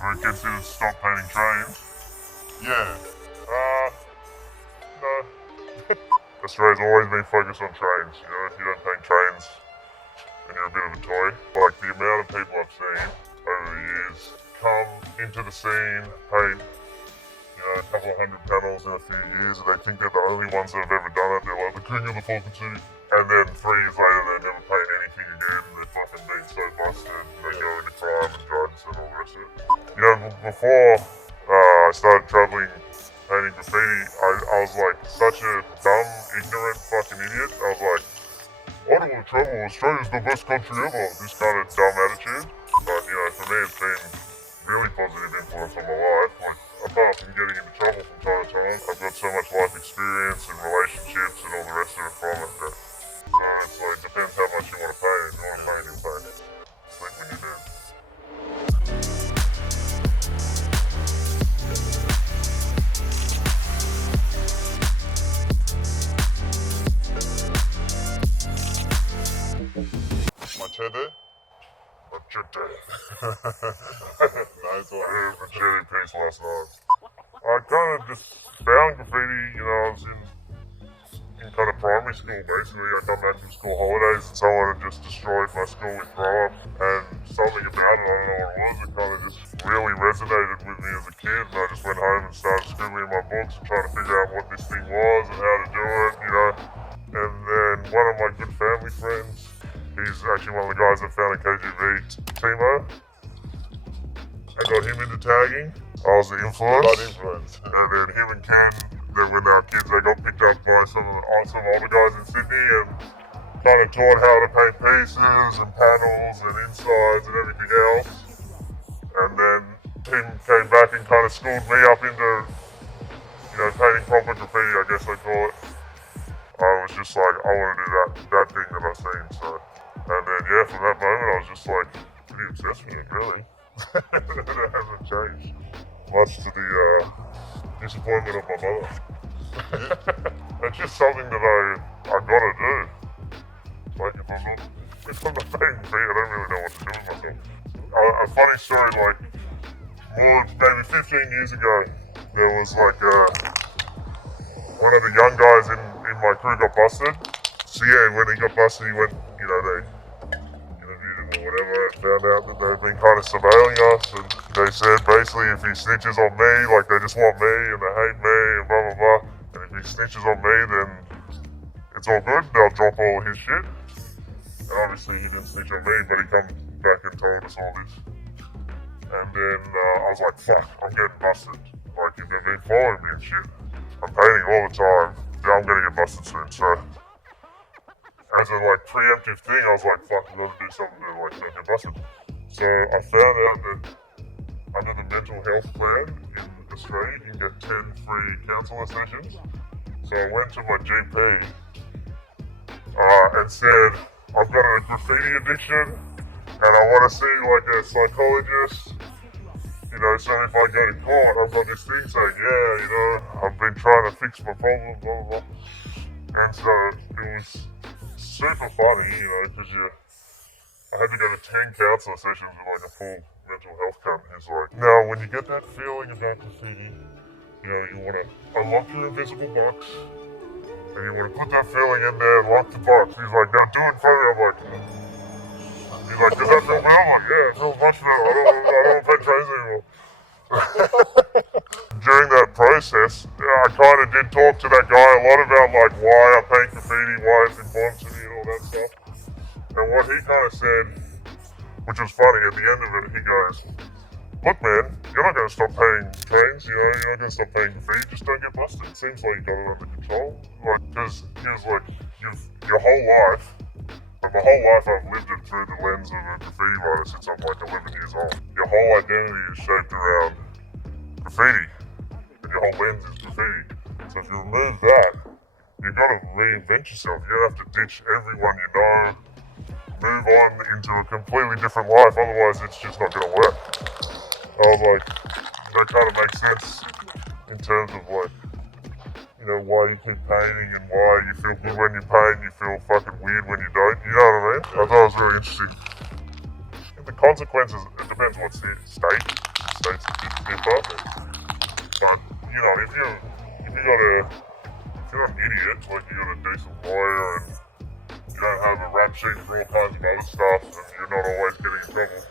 Are you considered stop painting trains? Yeah. No. Australia's always been focused on trains, you know, if you don't paint trains, then you're a bit of a toy. Like the amount of people I've seen over the years come into the scene, paint, you know, a couple of hundred panels in a few years, and they think they're the only ones that have ever done it. They're like the king of the fucking city. And then 3 years later, they never paint anything again. They've fucking been so busted. They go into crime and drugs and all the rest of it. You know, before I started traveling painting graffiti, I was like such a dumb, ignorant fucking idiot. I was like, I don't want to travel. Australia's the best country ever. This kind of dumb attitude. But you know, for me, it's been really positive influence on my life. Like, apart from getting into trouble from time to time, I've got so much life experience and relationships and all the rest of it from it. That, it's like, it depends how much you want to paint. If you want to paint, you'll paint. Sleep when you do. Machete? Machete. Nice one. Yeah, machete piece last night. I kind of just found graffiti, you know, I was in kind of primary school basically. I come back from school holidays and someone had just destroyed my school with throw up, and something about it, I don't know what it was, it kind of just really resonated with me as a kid, and I just went home and started scribbling in my books and trying to figure out what this thing was and how to do it, you know. And then one of my good family friends, he's actually one of the guys that founded KGB, Timo. I got him into tagging. I was the influence. And then him and Ken, then when they were kids, they got picked up by some older guys in Sydney and kind of taught how to paint pieces and panels and insides and everything else. And then Tim came back and kind of schooled me up into, you know, painting proper graffiti, I guess they call it. I was just like, I want to do that thing that I've seen, so. And then, yeah, from that moment, I was just like, pretty obsessed with it, really. It hasn't changed, much to the disappointment of my mother. It's just something that I gotta do. Like, if I'm not painting feet, I don't really know what to do with myself. A funny story, like, maybe 15 years ago, there was like one of the young guys in my crew got busted. So yeah, when he got busted, he went, you know, they interviewed him or whatever, and found out that they've been kind of surveilling us, and they said basically if he snitches on me, like they just want me and they hate me and blah blah blah, and if he snitches on me, then it's all good, they'll drop all his shit. And obviously he didn't snitch on me, but he come back and told us all this. And then I was like, fuck, I'm getting busted. Like, if they've been following me and shit, I'm painting all the time, I'm gonna get busted soon, so. As a like preemptive thing, I was like, fuck, I've got to do something to like not get busted. So I found out that under the mental health plan in Australia, you can get 10 free counsellor sessions. So I went to my GP and said, I've got a graffiti addiction and I want to see like a psychologist. You know, so if I go to court, I've got this thing saying, yeah, you know, I've been trying to fix my problem, blah, blah, blah. And so it was super funny, you know, because I had to go to 10 counselor sessions with like a full mental health company. He's like, now when you get that feeling about graffiti, you know, you want to unlock your invisible box, and you want to put that feeling in there and lock the box. He's like, now do it for me. I'm like, he's like, does that feel better? I'm like, yeah, it feels much better. I don't want to paint trains anymore. During that process, I kind of did talk to that guy a lot about like why I paint graffiti, why it's important to me and all that stuff. And what he kind of said, which was funny, at the end of it, he goes, look man, you're not going to stop painting trains, you know, you're not going to stop painting graffiti, just don't get busted. It seems like you got it under control. Like, because he was like, your whole life, but my whole life I've lived it through the lens of a graffiti writer since I'm like 11 years old. Your whole identity is shaped around graffiti, and your whole lens is graffiti. So if you remove that, you've got to reinvent yourself. You have to ditch everyone you know, move on into a completely different life, otherwise it's just not going to work. I was like, that kind of makes sense in terms of like, you know, why you keep painting and why you feel good when you paint, you feel fucking weird when you don't, you know what I mean? I thought it was really interesting. And the consequences, it depends what state states differ. But, you know, if you're an idiot, like you got a decent lawyer and you don't have a rap sheet for all kinds of other stuff and you're not always getting in trouble,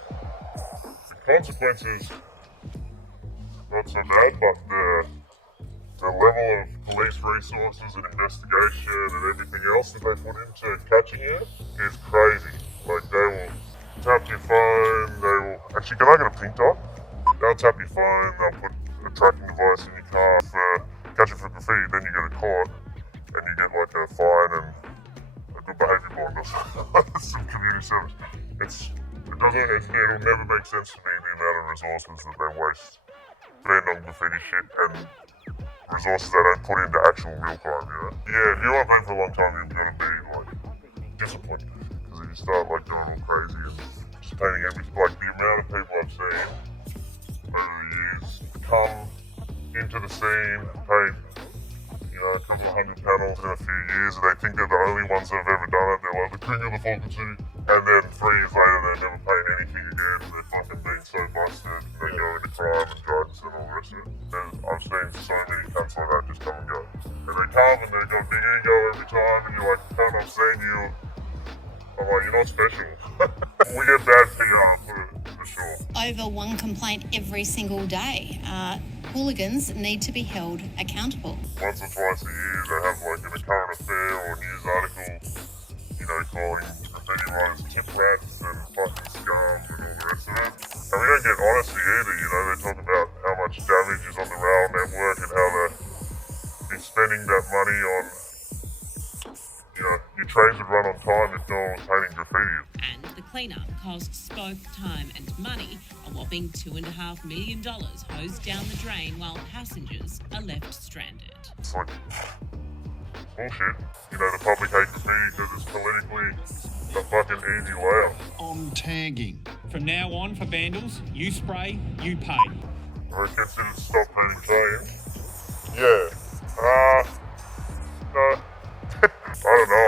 the consequences, not so bad, but the level of police resources and investigation and everything else that they put into catching you is crazy. Like, they will tap your phone, they will... Actually, can I get a pink dot? They'll tap your phone, they'll put a tracking device in your car for catching for graffiti, then you get caught and you get like a fine and a good behaviour bond or some community service. It'll never make sense to me the amount of resources that they waste spend on graffiti shit and resources they don't put into actual real crime, you know? Yeah, if you want to play for a long time, you've got to be like disciplined. Because if you start like going all crazy and just painting everything, like the amount of people I've seen over the years come into the scene, paint, you know, a couple of 100 panels in a few years, and they think they're the only ones that have ever done it. They're like the king of the fucking city. And then 3 years later, they never paint anything again. They're fucking being so busted. They go into crime and drugs and all the rest of it. And I've seen so many cunts like that just come and go. And they come and they've got big ego every time, and you're like, cunt, I've seen you. I'm like, you're not special. We get bad PR for sure. Over one complaint every single day. Hooligans need to be held accountable. Once or twice a year, they have like a current affair or a news article, you know, calling graffiti writers tip rats and fucking scum and all the rest of it. And we don't get honesty either, you know, they talk about how much damage is on the rail network and how they're spending that money on, you know, your trains would run on time if no one was painting graffiti. And the cleanup costs both time and money, a whopping $2.5 million hosed down the drain while passengers are left stranded. It's like bullshit. You know, the public hate graffiti because it's politically a fucking easy layout. On tagging. From now on, for vandals, you spray, you pay. Or it gets you to stop painting trains. Yeah. No. I don't know, I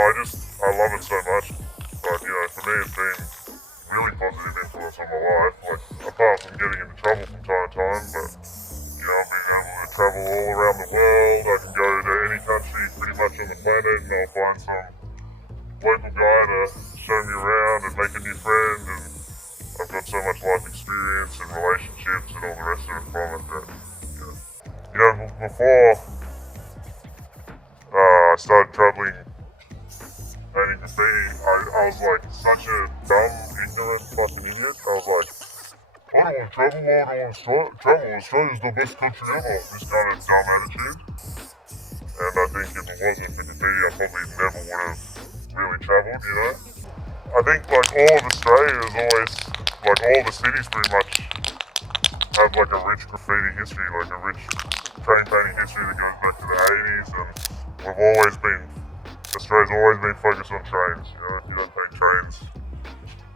love it so much. But, you know, for me it's been really positive influence on my life. Like, apart from getting into trouble from time to time, but, you know, I've been able to travel all around the world. I can go to any country pretty much on the planet and I'll find some local guy to show me around and make a new friend, and I've got so much life experience and relationships and all the rest of it from it that, you know, before I started traveling painting graffiti, I was like such a dumb, ignorant fucking idiot. I was like, I don't want to travel, I don't want to travel, Australia's the best country ever. This kind of dumb attitude. And I think if it wasn't for graffiti, I probably never would have really travelled, you know? I think like all of Australia is always, like all the cities pretty much have like a rich graffiti history, like a rich train painting history that goes back to the 80s, and Australia's always been focused on trains, you know? If you don't paint trains,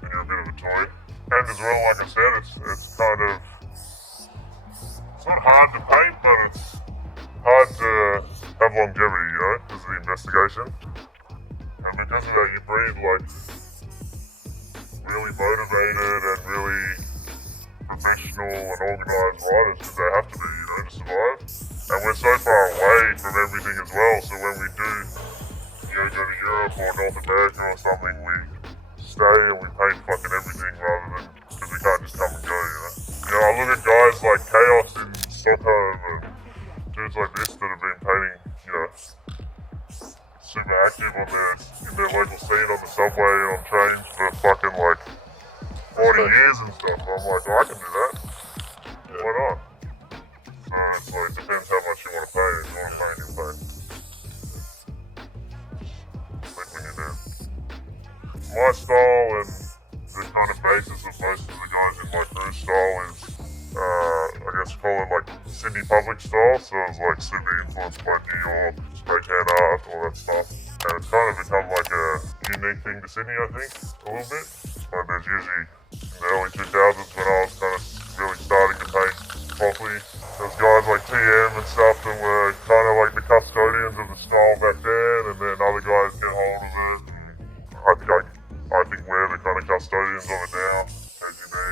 then you're a bit of a toy. And as well, like I said, it's kind of, it's not hard to paint, but it's hard to have longevity, you know, because of the investigation. And because of that, you breed like really motivated and really professional and organised writers, because they have to be, you know, to survive. And we're so far away from everything as well, so when we do, you know, go to Europe or North America or something, we stay and we paint fucking everything rather than, because we can't just come and go, you know. You know, I look at guys like Chaos in Stockholm and dudes like this that have been painting, you know, super active in their local scene on the subway and on trains for fucking like 40 years and stuff. I'm like, oh, I can do that. Why not? So it's like, it depends how much you want to pay. If you want to pay, you'll pay. Like when you're there. My style and the kind of basis of most of the guys in my crew style is, I guess call it like Sydney public style. So it's like super influenced by New York, spray can art, all that stuff. And it's kind of become like a unique thing to Sydney, I think, a little bit. But there's usually, in the early 2000s when I was kind of really starting to paint properly, there's guys like TM and stuff that were kind of like the custodians of the style back then, and then other guys get hold of it. And I think we're the kind of custodians of it now, as you know.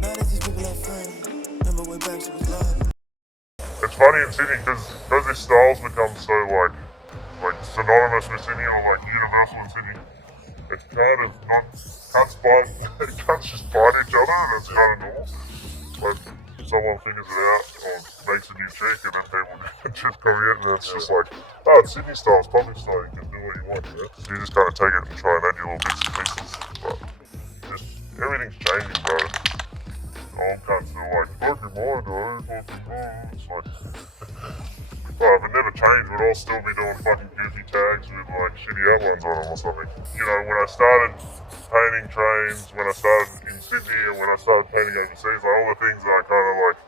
None of these people are friends. It's funny in Sydney because this style's become so like synonymous with Sydney or like universal in Sydny. It's kind of not cunts just fight each other and it's kind of normal. Like someone figures it out or makes a new trick and then people just come in and it's just like, oh, it's Sydney style, it's public style, you can do what you want, you know? So you just kind of take it and try and add your little bits and pieces. But just everything's changing, bro. Old cunts are like, fucking mind, bro, fucking mind. It's like, well, if it never changed, we'd all still be doing fucking goofy tags with like shitty outlines on them or something. You know, when I started painting trains, when I started in Sydney and when I started painting overseas, like all the things that I kind of like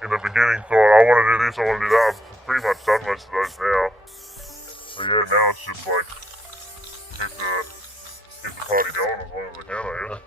in the beginning thought, I want to do this, I want to do that, I've pretty much done most of those now. So yeah, now it's just like, keep the party going as long as we can, I guess.